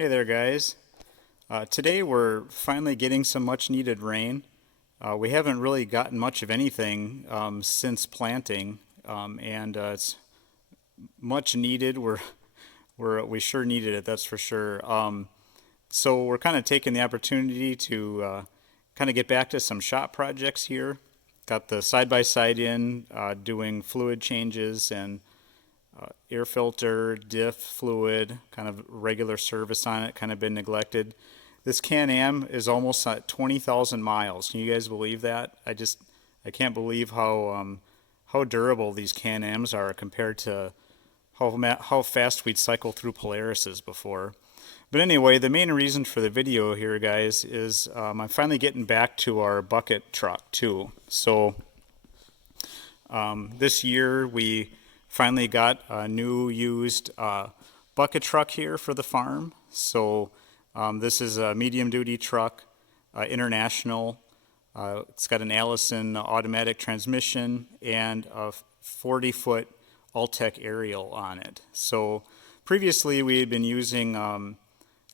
Hey there, guys. Today we're finally getting some much needed rain. We haven't really gotten much of anything since planting, and it's much needed. We sure needed it, that's for sure. So we're kind of taking the opportunity to kind of get back to some shop projects here. Got the side by side in, doing fluid changes and air filter, diff fluid, kind of regular service on it, kind of been neglected. This Can-Am is almost at 20,000 miles. Can you guys believe that? I can't believe how durable these Can-Ams are compared to how fast we'd cycle through Polarises before. But anyway, the main reason for the video here, guys, is I'm finally getting back to our bucket truck too. So this year we finally got a new used bucket truck here for the farm. So this is a medium duty truck, international. It's got an Allison automatic transmission and a 40-foot Alltech aerial on it. So previously we had been using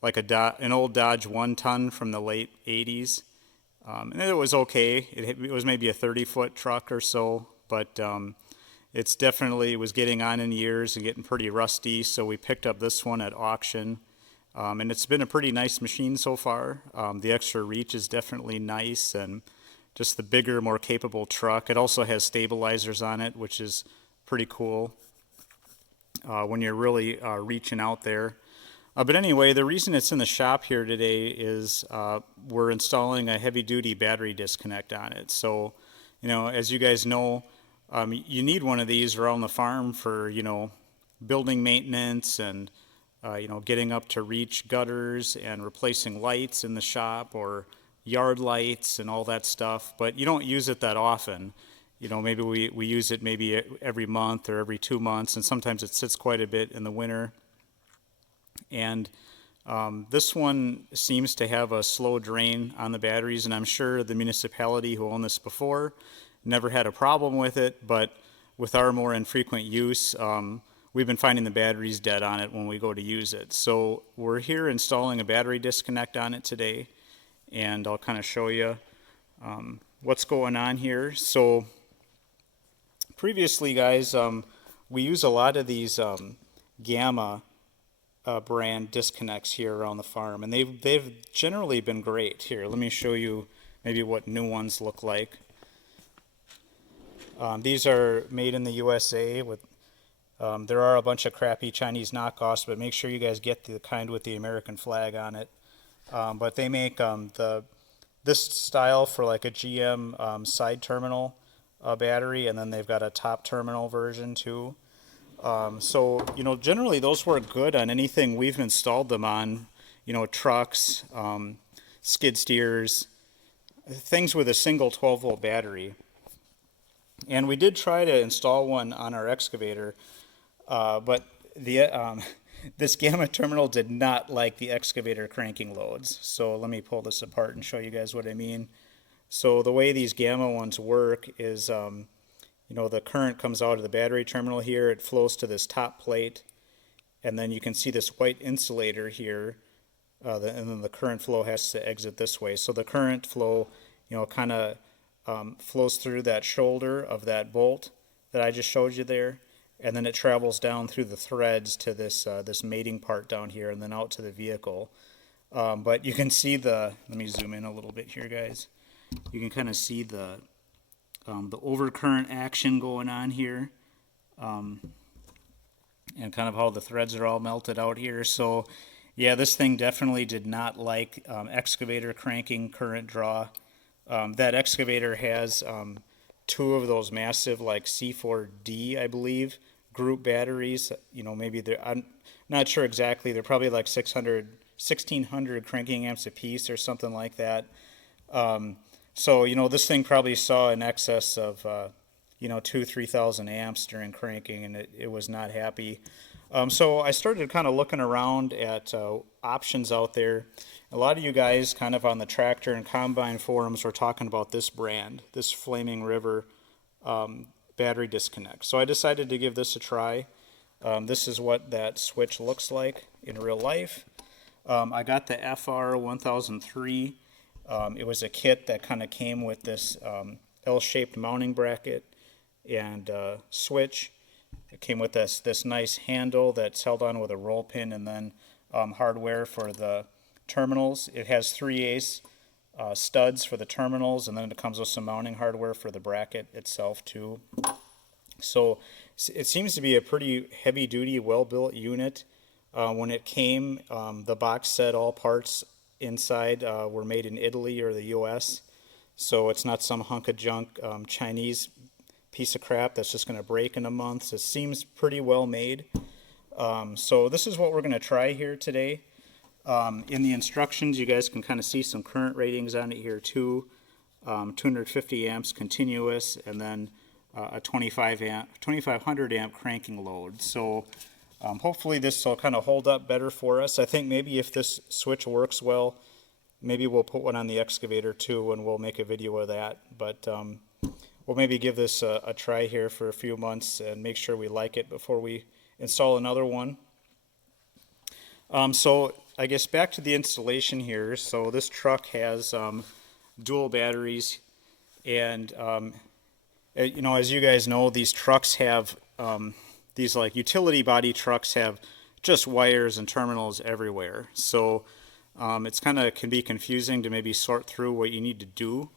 like an old Dodge 1-ton from the late 80s. And it was okay. It was maybe a 30-foot truck or so, but it was getting on in years and getting pretty rusty, so we picked up this one at auction. And it's been a pretty nice machine so far. The extra reach is definitely nice, and just the bigger, more capable truck. It also has stabilizers on it, which is pretty cool when you're really reaching out there. But anyway, the reason it's in the shop here today is we're installing a heavy-duty battery disconnect on it. So, as you guys know, you need one of these around the farm for, building maintenance and, getting up to reach gutters and replacing lights in the shop or yard lights and all that stuff. But you don't use it that often. Maybe we use it maybe every month or every 2 months, and sometimes it sits quite a bit in the winter. And this one seems to have a slow drain on the batteries, and I'm sure the municipality who owned this before never had a problem with it, but with our more infrequent use, we've been finding the batteries dead on it when we go to use it. So we're here installing a battery disconnect on it today, and I'll kind of show you what's going on here. So previously, guys, we use a lot of these Gamma brand disconnects here around the farm, and they've generally been great. Here, let me show you maybe what new ones look like. These are made in the USA. There are a bunch of crappy Chinese knockoffs, but make sure you guys get the kind with the American flag on it. But they make this style for like a GM side terminal battery, and then they've got a top terminal version too. So generally those work good on anything we've installed them on. Trucks, skid steers, things with a single 12-volt battery. And we did try to install one on our excavator, but this Gamma terminal did not like the excavator cranking loads. So let me pull this apart and show you guys what I mean. So the way these Gamma ones work is, the current comes out of the battery terminal here, it flows to this top plate, and then you can see this white insulator here, and then the current flow has to exit this way. So the current flow, kind of flows through that shoulder of that bolt that I just showed you there, and then it travels down through the threads to this mating part down here, and then out to the vehicle. But you can see let me zoom in a little bit here, guys. You can kind of see the overcurrent action going on here, and kind of how the threads are all melted out here. So yeah, this thing definitely did not like excavator cranking current draw. That excavator has two of those massive like C4D, I believe, group batteries. Maybe I'm not sure exactly. They're probably like 1600 cranking amps a piece or something like that. So, this thing probably saw in excess of, 3,000 amps during cranking, and it was not happy. So I started kind of looking around at options out there. A lot of you guys kind of on the tractor and combine forums were talking about this brand, this Flaming River battery disconnect. So I decided to give this a try. This is what that switch looks like in real life. I got the FR 1003. It was a kit that kind of came with this L-shaped mounting bracket and switch. It came with this nice handle that's held on with a roll pin, and then hardware for the terminals. It has 3/8 studs for the terminals, and then it comes with some mounting hardware for the bracket itself too. So it seems to be a pretty heavy duty, well built unit. When it came, the box said all parts inside were made in Italy or the US. So it's not some hunk of junk Chinese piece of crap that's just going to break in a month. So it seems pretty well made. So this is what we're going to try here today. In the instructions, you guys can kind of see some current ratings on it here too. 250 amps continuous, and then a 2500 amp cranking load. So hopefully this will kind of hold up better for us. I think maybe if this switch works well, maybe we'll put one on the excavator too, and we'll make a video of that. But we'll maybe give this a try here for a few months and make sure we like it before we install another one. So I guess back to the installation here. So this truck has dual batteries, and you know, as you guys know, these trucks have these like utility body trucks have just wires and terminals everywhere. So it's kind of can be confusing to maybe sort through what you need to do.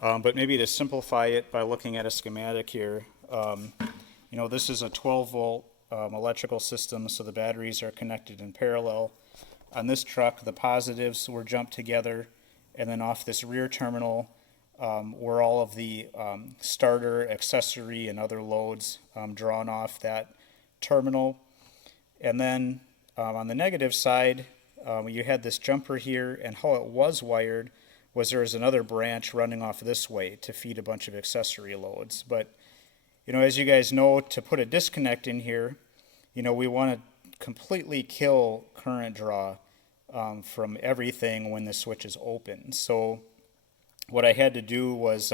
But maybe to simplify it by looking at a schematic here, you know, this is a 12-volt electrical system, so the batteries are connected in parallel. On this truck, the positives were jumped together, and then off this rear terminal were all of the starter, accessory, and other loads drawn off that terminal. And then on the negative side, you had this jumper here, and how it was wired was there was another branch running off this way to feed a bunch of accessory loads. But, you know, as you guys know, to put a disconnect in here, you know, we want to completely kill current draw from everything when the switch is open. So what I had to do was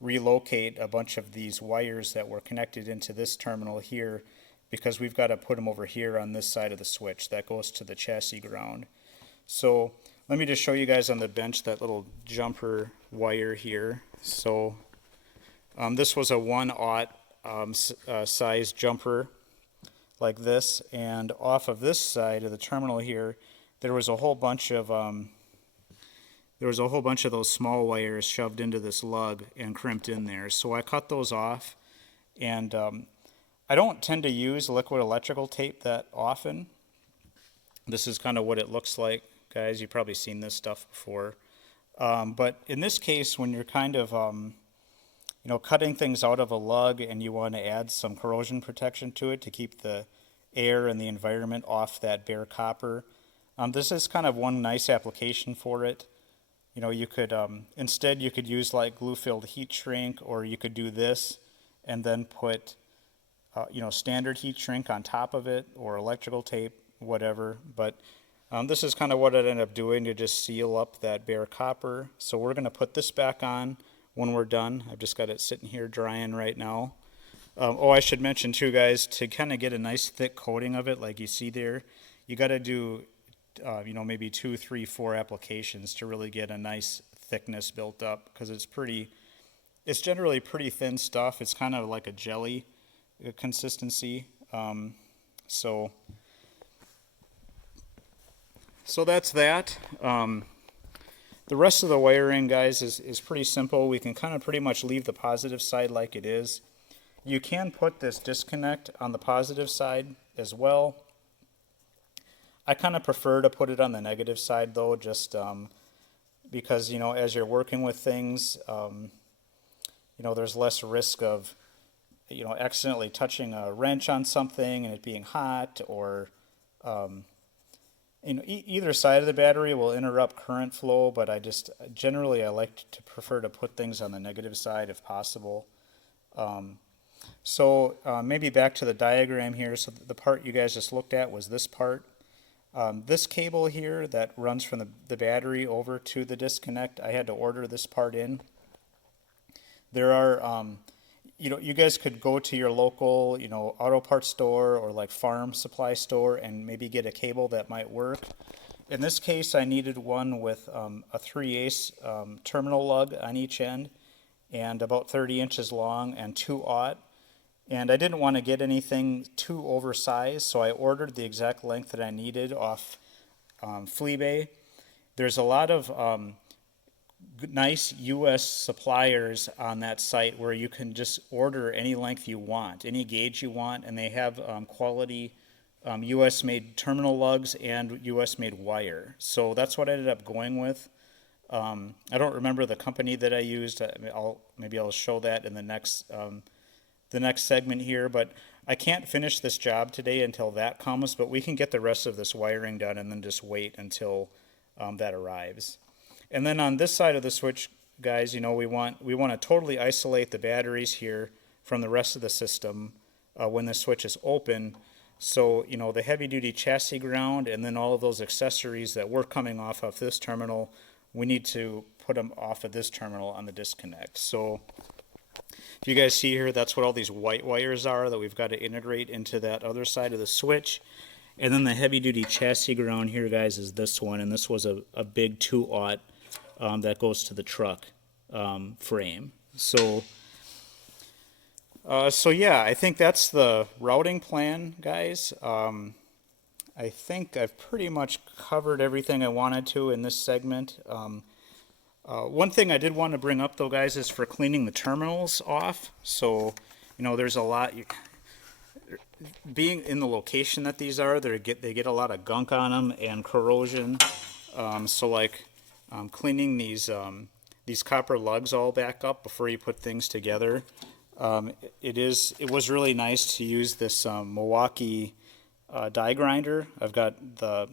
relocate a bunch of these wires that were connected into this terminal here, because we've got to put them over here on this side of the switch that goes to the chassis ground. So let me just show you guys on the bench that little jumper wire here. So this was a 1/0 size jumper like this, and off of this side of the terminal here, there was a whole bunch of those small wires shoved into this lug and crimped in there. So I cut those off, and I don't tend to use liquid electrical tape that often. This is kind of what it looks like, guys. You've probably seen this stuff before. But in this case, when you're kind of you know, cutting things out of a lug and you want to add some corrosion protection to it to keep the air and the environment off that bare copper, this is kind of one nice application for it. You know, you could instead you could use like glue-filled heat shrink, or you could do this and then put you know, standard heat shrink on top of it, or electrical tape, whatever. But this is kind of what I ended up doing to just seal up that bare copper. So we're going to put this back on when we're done. I've just got it sitting here drying right now. Oh, I should mention too, guys, to kind of get a nice thick coating of it like you see there, you got to do you know, maybe 2, 3, 4 applications to really get a nice thickness built up, because it's generally pretty thin stuff. It's kind of like a jelly consistency. So that's that. The rest of the wiring, guys, is pretty simple. We can kind of pretty much leave the positive side like it is. You can put this disconnect on the positive side as well. I kind of prefer to put it on the negative side though, just because, you know, as you're working with things, you know, there's less risk of, you know, accidentally touching a wrench on something and it being hot, or you know, either side of the battery will interrupt current flow, but I like to prefer to put things on the negative side if possible. So maybe back to the diagram here. So the part you guys just looked at was this part. This cable here that runs from the battery over to the disconnect, I had to order this part in. There are, you know, you guys could go to your local, you know, auto parts store or like farm supply store and maybe get a cable that might work. in this case, I needed one with a 3/8 terminal lug on each end and about 30 inches long and 2/0. And I didn't want to get anything too oversized, so I ordered the exact length that I needed off Fleabay. There's a lot of nice U.S. suppliers on that site where you can just order any length you want, any gauge you want, and they have quality U.S. made terminal lugs and U.S. made wire. So that's what I ended up going with. I don't remember the company that I used. Maybe I'll show that in the next segment here, but I can't finish this job today until that comes, but we can get the rest of this wiring done and then just wait until that arrives. And then on this side of the switch, guys, we want to totally isolate the batteries here from the rest of the system when the switch is open. So, the heavy-duty chassis ground and then all of those accessories that were coming off of this terminal, we need to put them off of this terminal on the disconnect. So if you guys see here, that's what all these white wires are that we've got to integrate into that other side of the switch. And then the heavy-duty chassis ground here, guys, is this one, and this was a big 2/0 that goes to the truck frame. So yeah, I think that's the routing plan, guys. I think I've pretty much covered everything I wanted to in this segment. One thing I did want to bring up, though, guys, is for cleaning the terminals off. So, there's a lot. Being in the location that these are, they get a lot of gunk on them and corrosion. Cleaning these copper lugs all back up before you put things together. It was really nice to use this Milwaukee die grinder. I've got the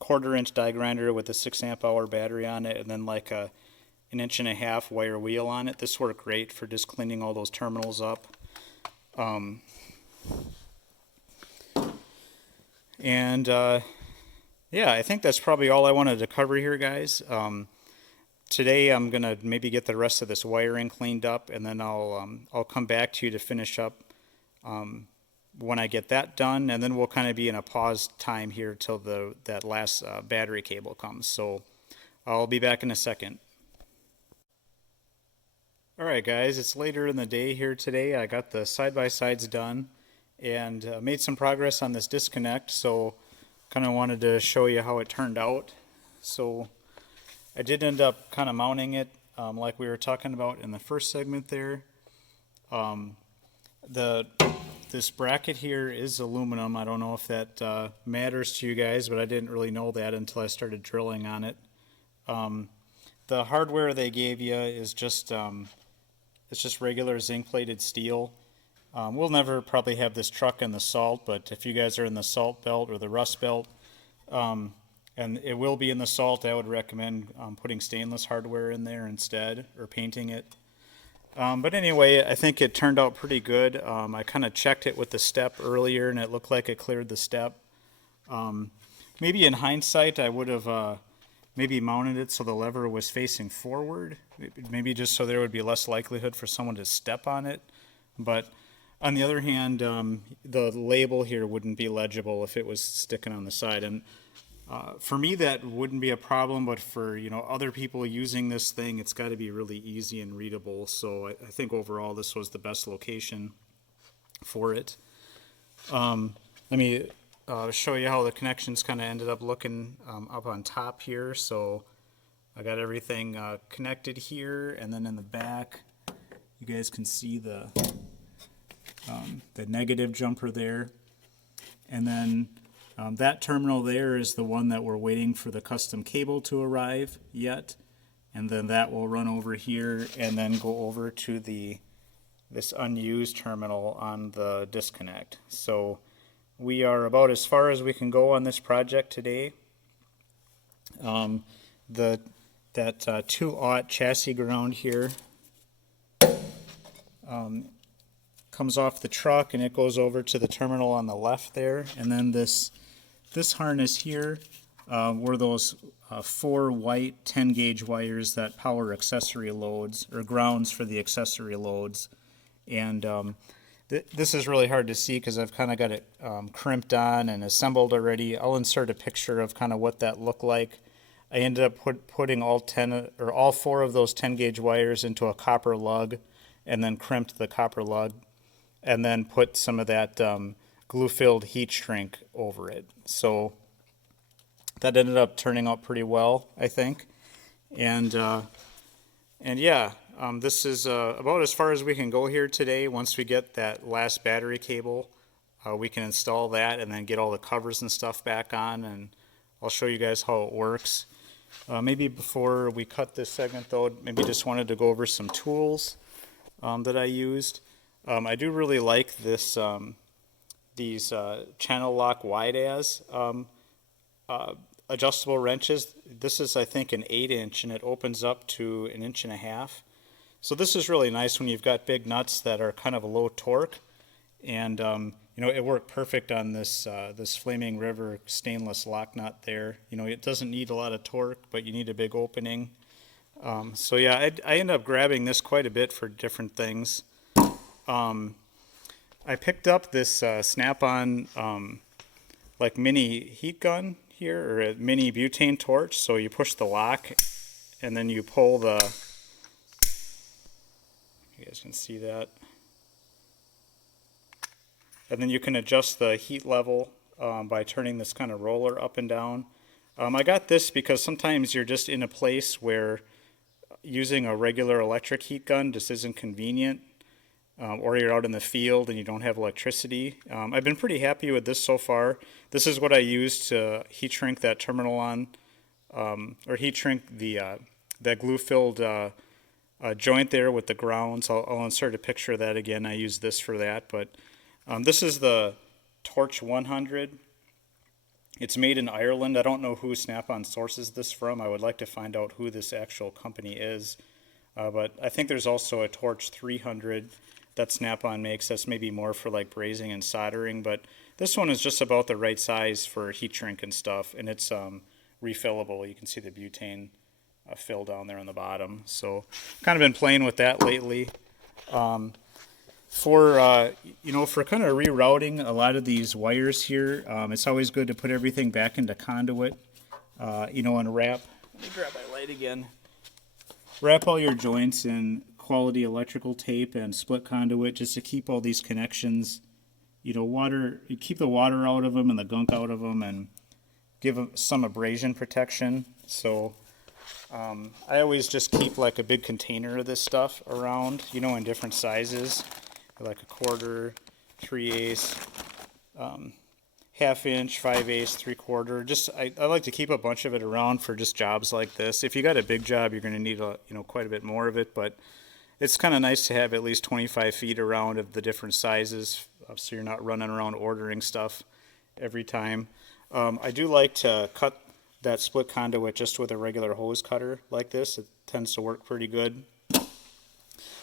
1/4-inch die grinder with a 6 amp hour battery on it, and then like an 1.5-inch wire wheel on it. This worked great for just cleaning all those terminals up. Yeah, I think that's probably all I wanted to cover here, guys. Today I'm gonna maybe get the rest of this wiring cleaned up, and then I'll come back to you to finish up when I get that done, and then we'll kind of be in a pause time here till that last battery cable comes. So I'll be back in a second. All right, guys, it's later in the day here today. I got the side-by-sides done and made some progress on this disconnect, so kind of wanted to show you how it turned out. So I did end up kind of mounting it like we were talking about in the first segment there. This bracket here is aluminum. I don't know if that matters to you guys, but I didn't really know that until I started drilling on it. The hardware they gave you is just it's just regular zinc-plated steel. We'll never probably have this truck in the salt, but if you guys are in the salt belt or the rust belt, and it will be in the salt, I would recommend putting stainless hardware in there instead, or painting it. But anyway, I think it turned out pretty good. I kind of checked it with the step earlier, and it looked like it cleared the step. Maybe in hindsight, I would have maybe mounted it so the lever was facing forward, maybe just so there would be less likelihood for someone to step on it. But on the other hand, the label here wouldn't be legible if it was sticking on the side. And for me, that wouldn't be a problem, but for other people using this thing, it's got to be really easy and readable. So I think overall this was the best location for it. Let me show you how the connections kind of ended up looking up on top here. So I got everything connected here, and then in the back, you guys can see the negative jumper there, and then that terminal there is the one that we're waiting for the custom cable to arrive yet, and then that will run over here and then go over to this unused terminal on the disconnect. So we are about as far as we can go on this project today. That 2/0 chassis ground here comes off the truck, and it goes over to the terminal on the left there, and then this harness here were those 4 white 10 gauge wires that power accessory loads or grounds for the accessory loads, and This is really hard to see because I've kind of got it crimped on and assembled already. I'll insert a picture of kind of what that looked like. I ended up putting all 10 or all 4 of those 10 gauge wires into a copper lug and then crimped the copper lug and then put some of that glue-filled heat shrink over it. So that ended up turning out pretty well, I think. And yeah, this is about as far as we can go here today. Once we get that last battery cable, we can install that and then get all the covers and stuff back on, and I'll show you guys how it works. Maybe before we cut this segment though, maybe just wanted to go over some tools that I used. I do really like this these channel lock wide as adjustable wrenches. This is, I think, an 8-inch, and it opens up to 1.5 inches. So this is really nice when you've got big nuts that are kind of a low torque, and you know, it worked perfect on this this Flaming River stainless lock nut there. You know, it doesn't need a lot of torque, but you need a big opening. So yeah, I ended up grabbing this quite a bit for different things. I picked up this Snap-on like mini heat gun here, or a mini butane torch. So you push the lock and then you pull the, you guys can see that, and then you can adjust the heat level by turning this kind of roller up and down. I got this because sometimes you're just in a place where using a regular electric heat gun just isn't convenient, or you're out in the field and you don't have electricity. I've been pretty happy with this so far. This is what I used to heat shrink that terminal on, or heat shrink the that glue-filled joint there with the grounds. I'll insert a picture of that again. I use this for that, but this is the Torch 100. It's made in Ireland. I don't know who Snap-on sources this from. I would like to find out who this actual company is. But I think there's also a Torch 300 that Snap-on makes. That's maybe more for like brazing and soldering. But this one is just about the right size for heat shrink and stuff. And it's refillable. You can see the butane fill down there on the bottom. So kind of been playing with that lately. For you know, for kind of rerouting a lot of these wires here, it's always good to put everything back into conduit, you know, and wrap. Let me grab my light again. Wrap all your joints in quality electrical tape and split conduit just to keep all these connections, you know, keep the water out of them and the gunk out of them, and give them some abrasion protection. So I always just keep like a big container of this stuff around, you know, in different sizes, like 1/4, 3/8, 1/2 inch, 5/8, 3/4. Just I like to keep a bunch of it around for just jobs like this. If you got a big job, you're going to need quite a bit more of it, but it's kind of nice to have at least 25 feet around of the different sizes, so you're not running around ordering stuff every time. I do like to cut that split conduit just with a regular hose cutter like this. It tends to work pretty good.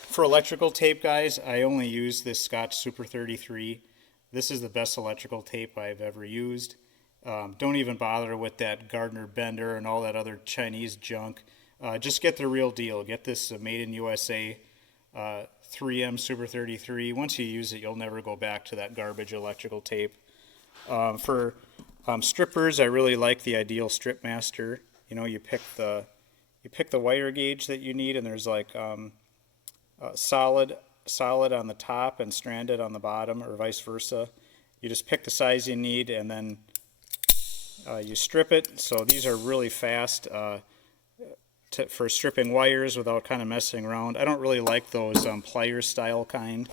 For electrical tape, guys, I only use this Scotch Super 33. This is the best electrical tape I've ever used. Don't even bother with that Gardner Bender and all that other Chinese junk. Just get the real deal. Get this made in USA 3M Super 33. Once you use it, you'll never go back to that garbage electrical tape. For strippers, I really like the Ideal Strip Master. You know, you pick the wire gauge that you need, and there's like solid on the top and stranded on the bottom, or vice versa. You just pick the size you need, and then you strip it. So these are really fast for stripping wires without kind of messing around. I don't really like those pliers style kind.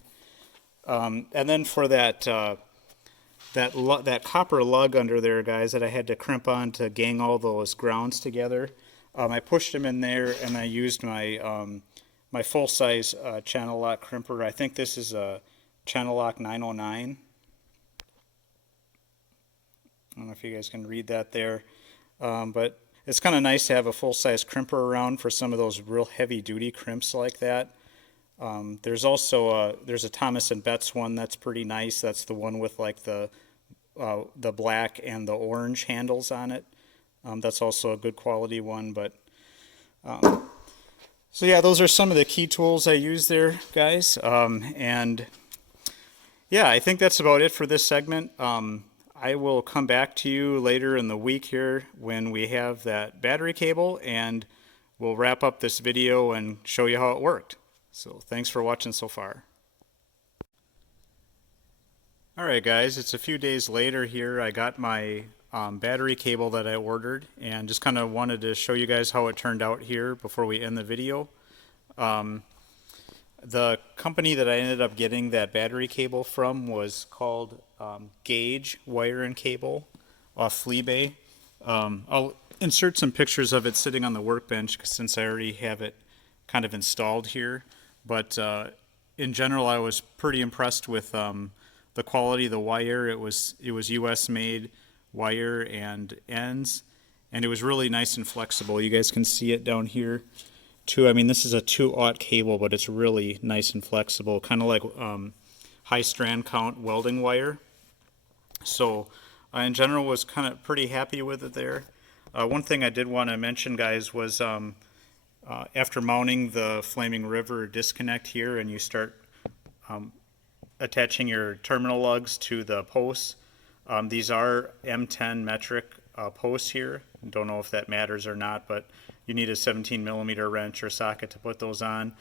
And then for that copper lug under there, guys, that I had to crimp on to gang all those grounds together, I pushed them in there, and I used my my full-size channel lock crimper. I think this is a channel lock 909. I don't know if you guys can read that there, but it's kind of nice to have a full-size crimper around for some of those real heavy-duty crimps like that. There's also there's a Thomas and Betts one that's pretty nice. That's the one with like the black and the orange handles on it. That's also a good quality one. But so yeah, those are some of the key tools I use there, guys. And Yeah, I think that's about it for this segment. I will come back to you later in the week here when we have that battery cable, and we'll wrap up this video and show you how it worked. So thanks for watching so far. All right, guys, it's a few days later here. I got my battery cable that I ordered and just kind of wanted to show you guys how it turned out here before we end the video. The company that I ended up getting that battery cable from was called Gauge Wire and Cable off Fleabay. I'll insert some pictures of it sitting on the workbench since I already have it kind of installed here. But in general, I was pretty impressed with the quality of the wire. It was U.S. made wire and ends, and it was really nice and flexible. You guys can see it down here too. I mean, this is a 2/0 cable, but it's really nice and flexible, kind of like high strand count welding wire. So in general, was kind of pretty happy with it there. One thing I did want to mention, guys, was after mounting the Flaming River disconnect here, and you start attaching your terminal lugs to the posts. These are M10 metric posts here. Don't know if that matters or not, but you need a 17 millimeter wrench or socket to put those on.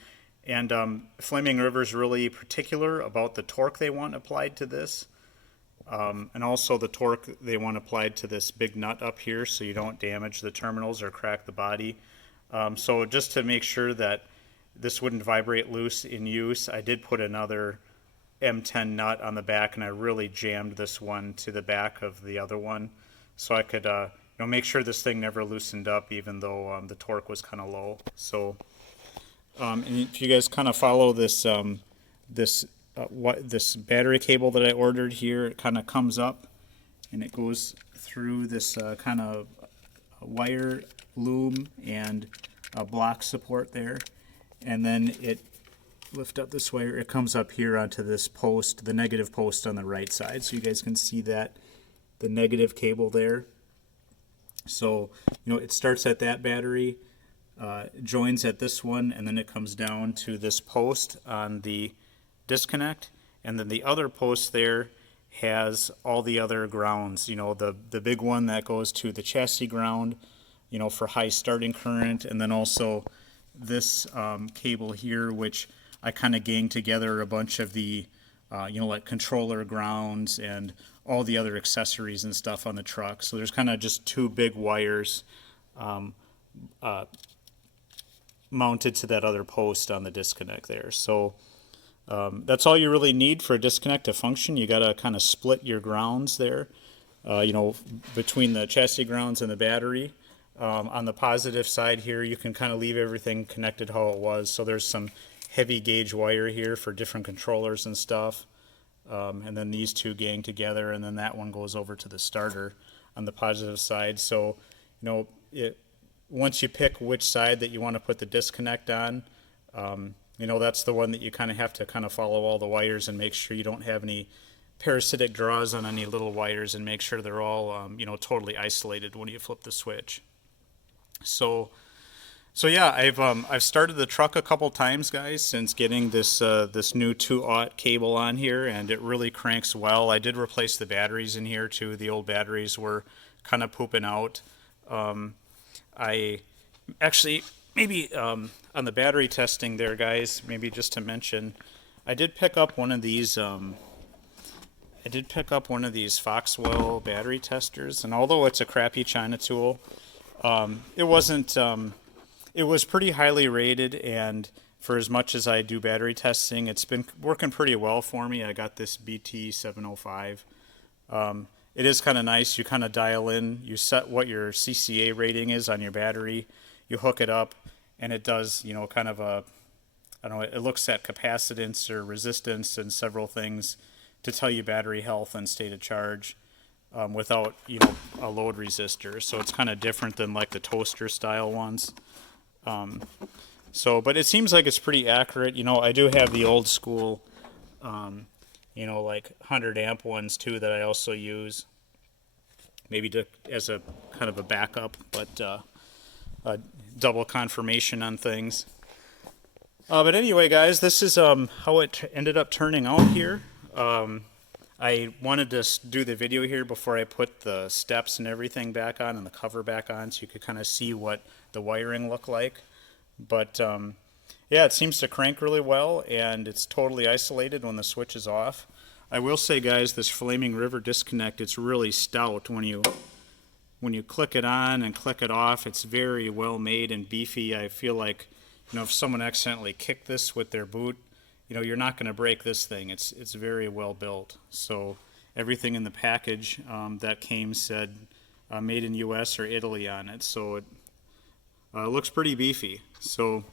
And Flaming River is really particular about the torque they want applied to this. And also the torque they want applied to this big nut up here so you don't damage the terminals or crack the body. So just to make sure that this wouldn't vibrate loose in use, I did put another M10 nut on the back, and I really jammed this one to the back of the other one so I could make sure this thing never loosened up even though the torque was kind of low. So and if you guys kind of follow this this battery cable that I ordered here, it kind of comes up and it goes through this kind of wire loom and a block support there, and then it lift up this wire, it comes up here onto this post, the negative post on the right side, so you guys can see that the negative cable there. So it starts at that battery, joins at this one, and then it comes down to this post on the disconnect, and then the other post there has all the other grounds, the big one that goes to the chassis ground, for high starting current, and then also this cable here, which I kind of ganged together a bunch of the like controller grounds and all the other accessories and stuff on the truck. So there's kind of just two big wires mounted to that other post on the disconnect there. So that's all you really need for a disconnect to function. You got to kind of split your grounds there, between the chassis grounds and the battery. On the positive side here, you can kind of leave everything connected how it was. So there's some heavy gauge wire here for different controllers and stuff. And then these two gang together, and then that one goes over to the starter on the positive side. So, once you pick which side that you want to put the disconnect on, that's the one that you kind of have to kind of follow all the wires and make sure you don't have any parasitic draws on any little wires, and make sure they're all, totally isolated when you flip the switch. So yeah, I've started the truck a couple times, guys, since getting this this new 2/0 cable on here, and it really cranks well. I did replace the batteries in here too. The old batteries were kind of pooping out. I actually maybe on the battery testing there, guys, maybe just to mention, I did pick up one of these. Foxwell battery testers, and although it's a crappy China tool, it wasn't. It was pretty highly rated, and for as much as I do battery testing, it's been working pretty well for me. I got this BT705. It is kind of nice. You kind of dial in, you set what your CCA rating is on your battery, you hook it up, and it does, kind of it looks at capacitance or resistance and several things to tell you battery health and state of charge without, a load resistor. So it's kind of different than like the toaster style ones. But it seems like it's pretty accurate. I do have the old school, like 100 amp ones too that I also use, maybe as a kind of a backup, but a double confirmation on things. But anyway, guys, this is how it ended up turning out here. I wanted to do the video here before I put the steps and everything back on and the cover back on so you could kind of see what the wiring looked like. But yeah, it seems to crank really well, and it's totally isolated when the switch is off. I will say, guys, this Flaming River disconnect, it's really stout. When you click it on and click it off, it's very well made and beefy. I feel like, if someone accidentally kicked this with their boot, you're not going to break this thing. It's very well built. So everything in the package that came said made in U.S. or Italy on it. So it looks pretty beefy. So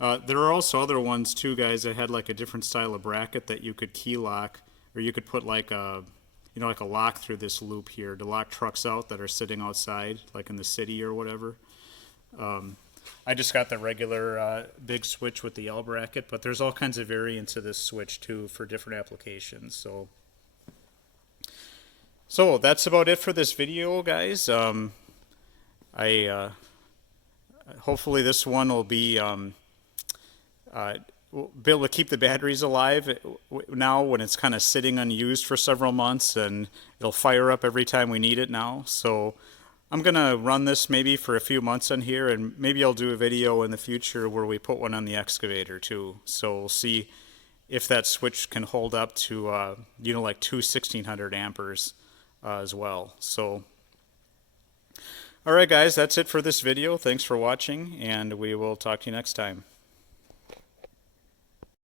there are also other ones too, guys, that had like a different style of bracket that you could key lock, or you could put like a like a lock through this loop here to lock trucks out that are sitting outside, like in the city or whatever. I just got the regular big switch with the L bracket, but there's all kinds of variants of this switch too for different applications. So that's about it for this video, guys. Hopefully this one will be we'll be able to keep the batteries alive now when it's kind of sitting unused for several months, and it'll fire up every time we need it now. So I'm gonna run this maybe for a few months on here, and maybe I'll do a video in the future where we put one on the excavator too. So we'll see if that switch can hold up to like two 1600 amperes as well. So all right, guys, that's it for this video. Thanks for watching, and we will talk to you next time.